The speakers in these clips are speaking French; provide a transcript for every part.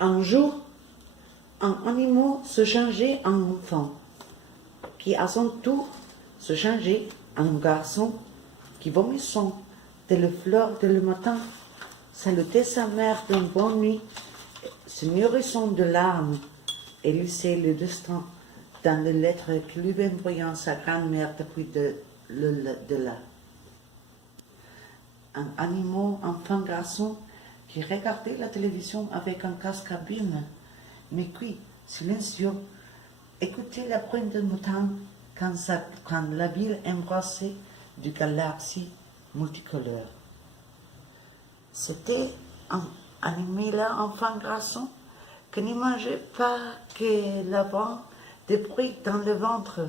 Un jour, un animal se changeait en enfant, qui à son tour se changeait en garçon, qui vomissant dès le fleur de le matin, salutait sa mère d'une bonne nuit, se nourrissant de larmes, et lisait le destin dans les lettres que lui envoyait sa grand-mère depuis de là. Un animal enfant garçon qui regardait la télévision avec un casque abîme, mais qui, silencieux, écoutait la bruit de montagne quand la ville embrassait du galaxie multicolore. C'était un animal enfant garçon qui ne mangeait pas que le vent des bruits dans le ventre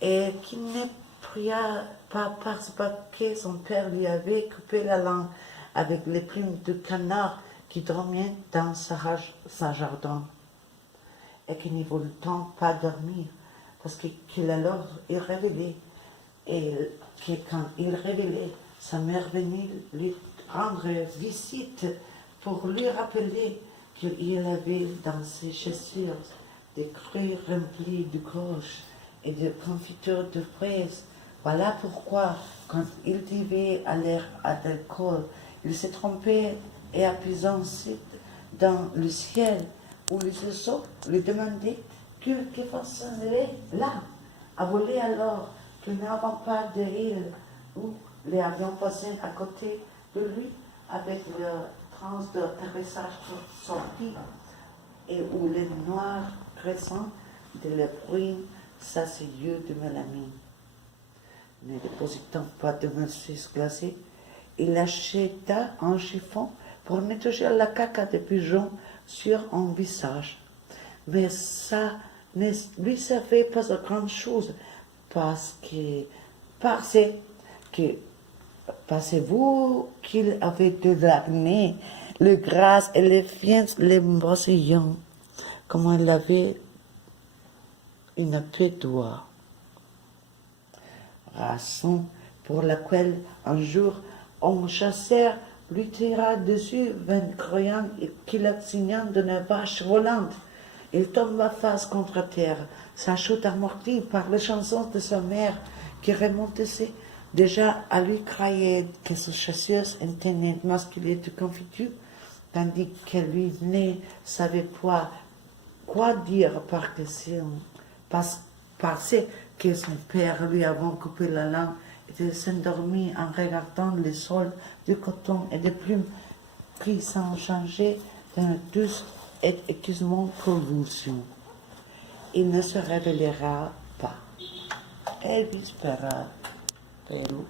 et qui ne pria pas parce que son père lui avait coupé la langue avec les plumes de canard qui dormait dans sa jardin et qui ne voulut pas dormir parce qu'il alors il révélait et que quand il révélait, sa mère venait lui rendre visite pour lui rappeler qu'il avait dans ses chaussures des crues remplies de gauche et de confitures de fraises. Voilà pourquoi, quand il devait aller à l'école, il s'est trompé et appuyant dans le ciel, où les oiseaux lui demandaient que faisait là, à voler alors qu'ils n'avaient pas de île, où les avions passaient à côté de lui avec leur trans d'atterrissage sorti et où les noirs crescents de la bruine s'asseyent de mélamine. Ne dépositant pas de mousse glacée, il acheta un chiffon pour nettoyer la caca des pigeons sur un visage. Mais ça ne lui servait pas à grand chose parce que pensez-vous qu'il avait de l'acné, le gras et les fiens, les brossillons, comme il avait une paix d'oie. Raison pour laquelle un jour un chasseur lui tira dessus, croyant qu'il accignait d'une vache volante. Il tomba face contre terre, sa chute amortie par les chansons de sa mère qui remontaient déjà à lui crier que sa chasseuse était masculée de confiture, tandis qu'elle lui ne savait pas quoi dire par question, parce que son père lui avait coupé la langue et s'endormit en regardant les sols de coton et de plumes qui s'en changeaient dans douce et excusement convulsion. Il ne se révélera pas. Elle disparaît. Pérou.